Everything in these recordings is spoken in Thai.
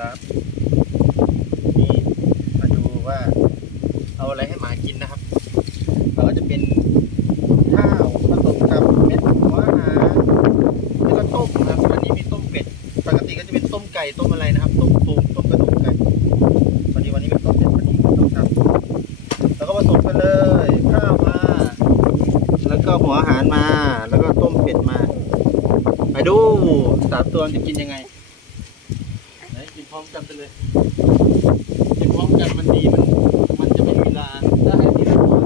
ครับนี่มาดูว่าเอาอะไรให้หมากินนะครับเราก็จะเป็นข้าวผสมกับเม็ดหัวอาหารแล้วก็ต้มนะครับวันนี้มีต้มเป็ดปกติก็จะเป็นต้มไก่ต้มอะไรนะครับ ต้มตูมต้มกระดูกไก่วันนี้วันนี้เป็นต้มเป็ดวันนี้ต้องทำแล้วก็ผสมกันเลยข้าวมา แล้วก็หัวอาหารมา แล้วก็ต้มเป็ดมา ไปดูสามตัวจะกินยังไง ร้อมกันไปเลยกินพร้อมกันมันดีมัน มันจะไม่มีลาถ้าให้ทีละตัว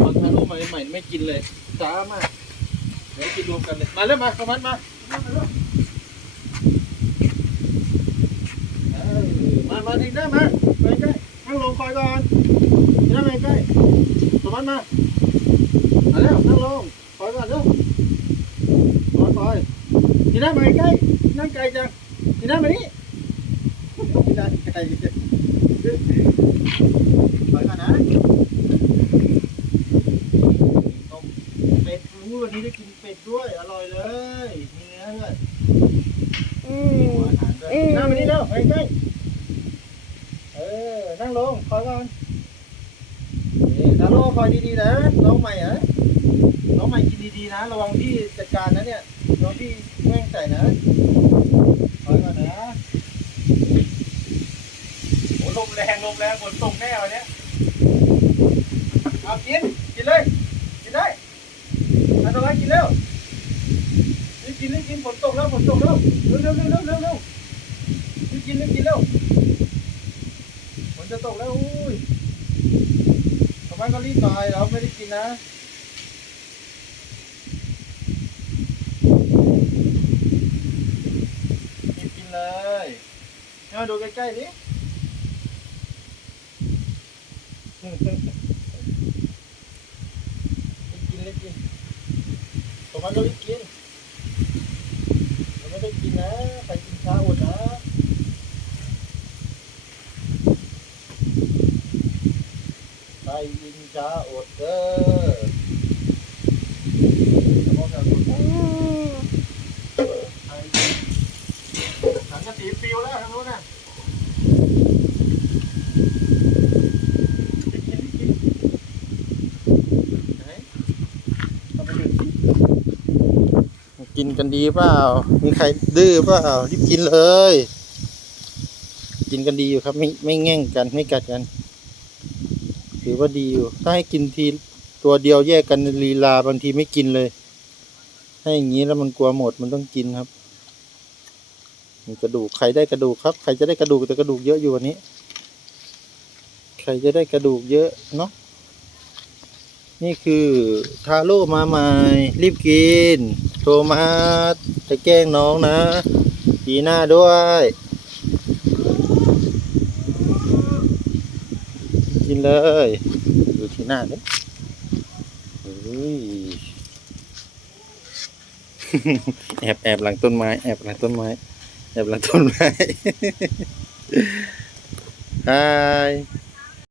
ตอนทารุใหมาใหม่ไม่กินเลยจ้ามากเดี๋ยวกินรวมกันเลยมาเร็วมาประมาณมามา มาเร็วมามาทีหน้มาไปใกล้นั่งลงคอยก่อนทีหน้ามใกล้ประมาณมามาเร็วนั่งลงคอยก่อนเร็วคอยคอยทีหน้ามาใกล้นั่งไกลจังทีหน้ามานี่ ทีหน้าไกลจังไปก่อนนะต้มเป็ดอู้วันนี้ได้กินเป็ดด้วยอร่อยเลยมีเนื้อด้วยอืมีหัวอาหารด้วยอืมนั่งมานี่เร็วไปใกล้เออนั่งลงคอยก่อนนี่ทาโร่คอยดีๆนะน้องใหม่เหรอน้องใหม่กินดีๆนะ ระวังพี่จัดการนะเนี่ยระวังพี่แม่งใส่นะคอยก่อนนะ โอ้ ลมแรงลมแรงฝนตกแน่วันนี้เอากิน กินเลย กินได้อันตรายกินเร็วรีบกินรีบกินฝนตกแล้วฝนตกแล้วเร็วเร็วเร็วเร็วเร็วเร็วรีบกินรีบกินเร็วฝนจะตกแล้วอุ้ยทำไมก็รีบหน่อยเราไม่ได้กินนะรีบกินเลยให้มาดูใกล้ๆดิ รีบ กินรีบกินผมว่าเรารีบกินเราไม่ได้กินนะใครกินช้าอดนะใครกินช้าอดเด้อแล้วก็จะอดอืมใครถังกระสีฟิวแล้วทางโน้นน่ะรีบกินรีบกินไหนเอาไปดูสิ กินกันดีเปล่า มีใครดื้อเปล่ารีบกินเลย กินกันดีอยู่ครับ ไม่ไม่แง่งกันไม่กัดกัน ถือว่าดีอยู่ ถ้าให้กินทีตัวเดียวแยกกันลีลาบางทีไม่กินเลย ให้อย่างนี้แล้วมันกลัวหมดมันต้องกินครับมีกระดูกใครได้กระดูกครับ ใครจะได้กระดูกแต่กระดูกเยอะอยู่วันนี้ ใครจะได้กระดูกเยอะเนาะนี่คือทาโร่มาใหม่รีบกิน โทมัสจะแกล้งน้องนะดีหน้าด้วยกินเลยดูที่หน้าเนี่ยเฮ้ยแอบแอบหลังต้นไม้ แอบหลังต้นไม้ แอบหลังต้นไม้ฮาย